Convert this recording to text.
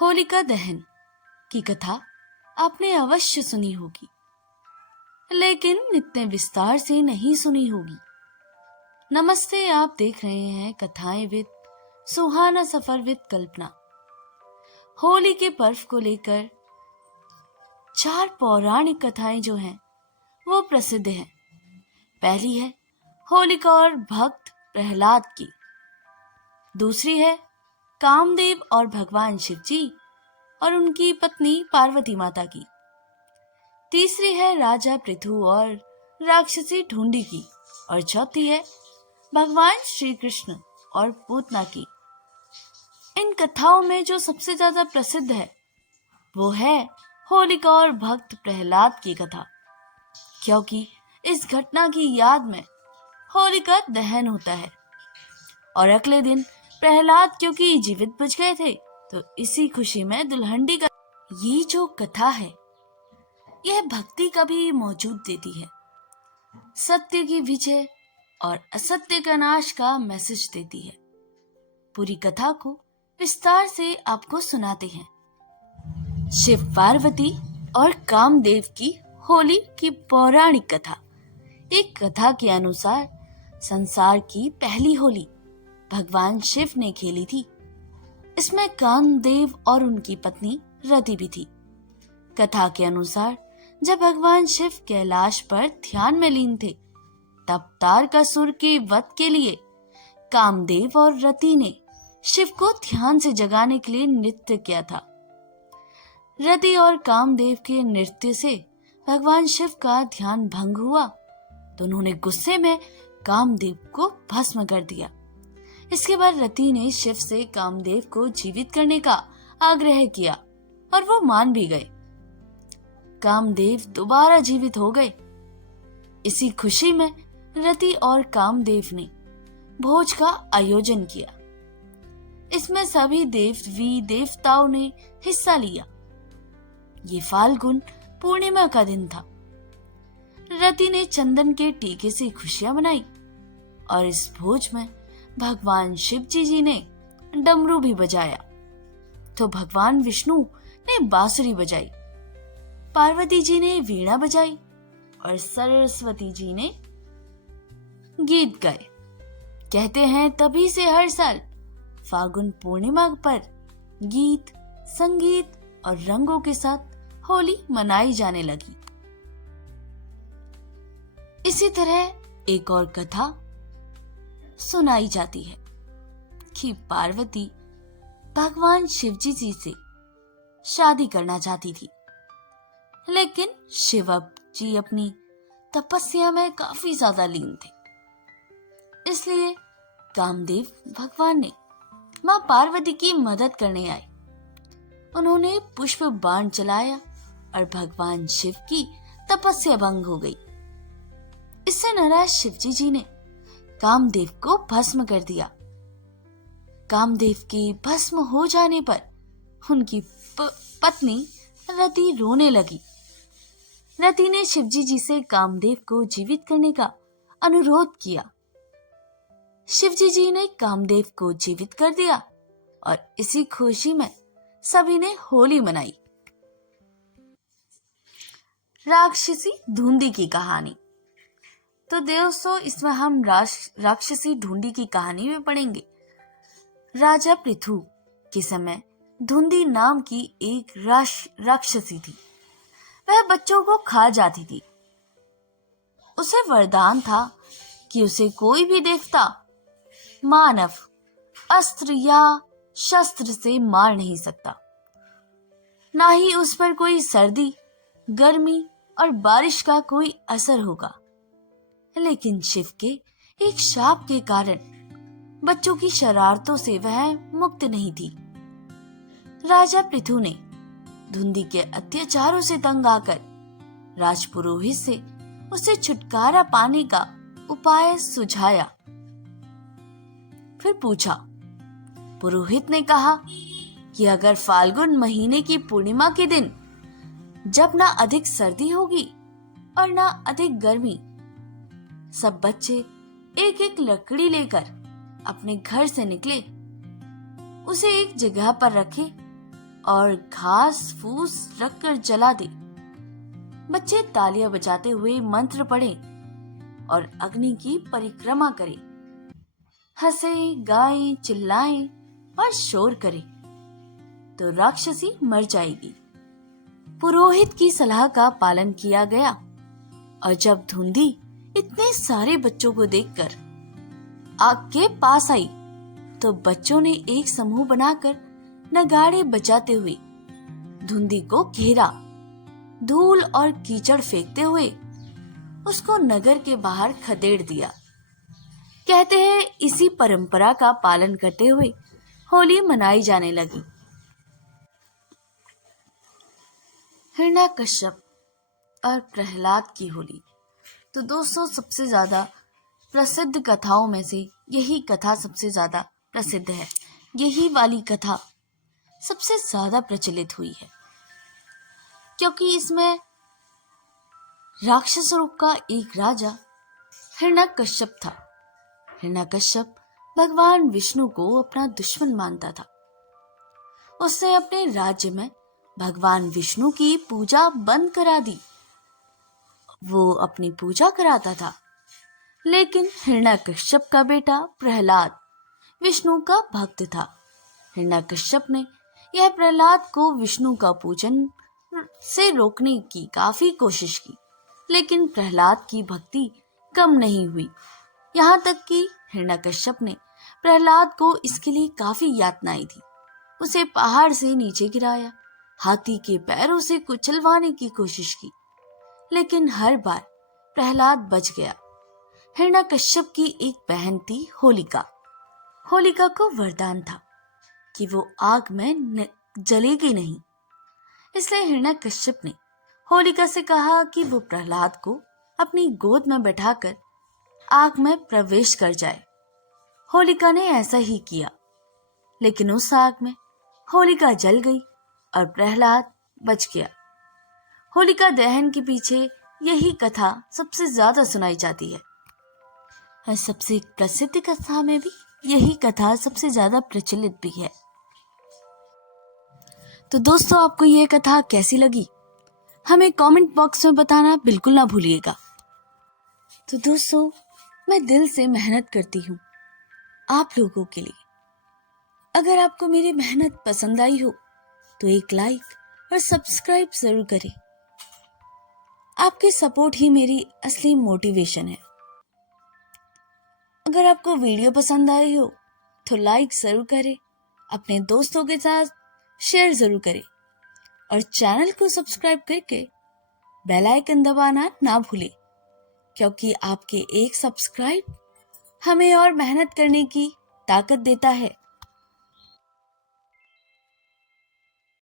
होलिका दहन की कथा आपने अवश्य सुनी होगी, लेकिन इतने विस्तार से नहीं सुनी होगी। नमस्ते, आप देख रहे हैं कथाएं विद सुहाना सफर विद कल्पना। होली के पर्व को लेकर 4 पौराणिक कथाएं जो हैं वो प्रसिद्ध हैं। पहली है होलिका और भक्त प्रहलाद की, दूसरी है कामदेव और भगवान शिव जी और उनकी पत्नी पार्वती माता की, तीसरी है राजा पृथु और राक्षसी ढूंढी की, और चौथी है भगवान श्री कृष्ण और पूतना की। इन कथाओं में जो सबसे ज्यादा प्रसिद्ध है वो है होलिका और भक्त प्रहलाद की कथा, क्योंकि इस घटना की याद में होलिका दहन होता है और अगले दिन प्रहलाद क्योंकि जीवित बच गए थे तो इसी खुशी में दुल्हन का ये जो कथा है यह भक्ति का भी मौजूद देती है, सत्य की विजय और असत्य का नाश का मैसेज देती है। पूरी कथा को विस्तार से आपको सुनाते हैं। शिव पार्वती और कामदेव की होली की पौराणिक कथा। एक कथा के अनुसार संसार की पहली होली भगवान शिव ने खेली थी। इसमें कामदेव और उनकी पत्नी रति भी थी। कथा के अनुसार जब भगवान शिव कैलाश पर ध्यान में लीन थे तब तारकासुर के वध के लिए कामदेव और रति ने शिव को ध्यान से जगाने के लिए नृत्य किया था। रति और कामदेव के नृत्य से भगवान शिव का ध्यान भंग हुआ तो उन्होंने गुस्से में कामदेव को भस्म कर दिया। इसके बाद रति ने शिव से कामदेव को जीवित करने का आग्रह किया और वो मान भी गए। कामदेव दोबारा जीवित हो गए। इसी खुशी में रति और कामदेव ने भोज का आयोजन किया। इसमें सभी देवी देवताओं ने हिस्सा लिया। ये फाल्गुन पूर्णिमा का दिन था। रति ने चंदन के टीके से खुशियां मनाई और इस भोज में भगवान शिव जी ने डमरू भी बजाया तो भगवान विष्णु ने बांसुरी बजाई, पार्वती जी ने वीणा बजाई और सरस्वती जी ने गीत गाए। कहते हैं तभी से हर साल फाल्गुन पूर्णिमा पर गीत, संगीत और रंगों के साथ होली मनाई जाने लगी। इसी तरह एक और कथा सुनाई जाती है कि पार्वती भगवान शिवजी जी से शादी करना चाहती थी, लेकिन शिव जी अपनी तपस्या में काफी ज्यादा लीन थे। इसलिए कामदेव भगवान ने मां पार्वती की मदद करने आए। उन्होंने पुष्प बाण चलाया और भगवान शिव की तपस्या भंग हो गई। इससे नाराज शिवजी जी ने कामदेव को भस्म कर दिया। कामदेव के भस्म हो जाने पर उनकी पत्नी रति रोने लगी। रति ने शिवजी जी से कामदेव को जीवित करने का अनुरोध किया। शिवजी जी ने कामदेव को जीवित कर दिया और इसी खुशी में सभी ने होली मनाई। राक्षसी ढूंढी की कहानी। तो दोस्तों, इसमें हम राक्षसी ढूंढी की कहानी में पढ़ेंगे। राजा पृथु के समय धुंधी नाम की एक राक्षसी थी। वह बच्चों को खा जाती थी। उसे वरदान था कि उसे कोई भी देवता, मानव, अस्त्र या शस्त्र से मार नहीं सकता, ना ही उस पर कोई सर्दी, गर्मी और बारिश का कोई असर होगा। लेकिन शिव के एक शाप के कारण बच्चों की शरारतों से वह मुक्त नहीं थी। राजा पृथु ने धुंधी के अत्याचारों से तंग आकर राजपुरोहित से उसे छुटकारा पाने का उपाय सुझाया। फिर पूछा। पुरोहित ने कहा कि अगर फाल्गुन महीने की पूर्णिमा के दिन, जब ना अधिक सर्दी होगी और ना अधिक गर्मी, सब बच्चे एक एक लकड़ी लेकर अपने घर से निकले, उसे एक जगह पर रखे और घास फूस रखकर जला दे। बच्चे तालियां बजाते हुए मंत्र पढ़ें और अग्नि की परिक्रमा करें, हंसे, गाएं, चिल्लाएं और शोर करें तो राक्षसी मर जाएगी। पुरोहित की सलाह का पालन किया गया और जब धुंधी इतने सारे बच्चों को देखकर आग के पास आई तो बच्चों ने एक समूह बनाकर नगाड़े बजाते हुए धुंधी को घेरा। धूल और कीचड़ फेंकते हुए उसको नगर के बाहर खदेड़ दिया। कहते हैं इसी परंपरा का पालन करते हुए होली मनाई जाने लगी। हिरण्यकश्यप और प्रहलाद की होली। तो दोस्तों, सबसे ज्यादा प्रसिद्ध कथाओं में से यही कथा सबसे ज्यादा प्रसिद्ध है। यही वाली कथा सबसे ज्यादा प्रचलित हुई है क्योंकि इसमें राक्षसों का एक राजा हिरण्यकश्यप था। हिरण्यकश्यप भगवान विष्णु को अपना दुश्मन मानता था। उसने अपने राज्य में भगवान विष्णु की पूजा बंद करा दी। वो अपनी पूजा कराता था, लेकिन हिरण्यकश्यप का बेटा प्रहलाद विष्णु का भक्त था। हिरण्यकश्यप ने यह प्रहलाद को विष्णु का पूजन से रोकने की काफी कोशिश की, लेकिन प्रहलाद की भक्ति कम नहीं हुई। यहाँ तक कि हिरण्यकश्यप ने प्रहलाद को इसके लिए काफी यातनाएं दी। उसे पहाड़ से नीचे गिराया, हाथी के पैरों से कुचलवाने की कोशिश की, लेकिन हर बार प्रहलाद बच गया। हिरण्यकश्यप की एक बहन थी होलिका। होलिका को वरदान था कि वो आग में जलेगी नहीं। इसलिए हिरण्यकश्यप ने होलिका से कहा कि वो प्रहलाद को अपनी गोद में बैठाकर आग में प्रवेश कर जाए। होलिका ने ऐसा ही किया, लेकिन उस आग में होलिका जल गई और प्रहलाद बच गया। होलिका दहन के पीछे यही कथा सबसे ज्यादा सुनाई जाती है और सबसे प्रसिद्ध कथा में भी यही कथा सबसे ज्यादा प्रचलित भी है। तो दोस्तों, आपको यह कथा कैसी लगी हमें कमेंट बॉक्स में बताना बिल्कुल ना भूलिएगा। तो दोस्तों, मैं दिल से मेहनत करती हूँ आप लोगों के लिए। अगर आपको मेरी मेहनत पसंद आई हो तो एक लाइक और सब्सक्राइब जरूर करें। आपकी सपोर्ट ही मेरी असली मोटिवेशन है। अगर आपको वीडियो पसंद आई हो तो लाइक जरूर करें, अपने दोस्तों के साथ शेयर जरूर करें और चैनल को सब्सक्राइब करके बेल आइकन दबाना ना भूलें, क्योंकि आपके एक सब्सक्राइब हमें और मेहनत करने की ताकत देता है।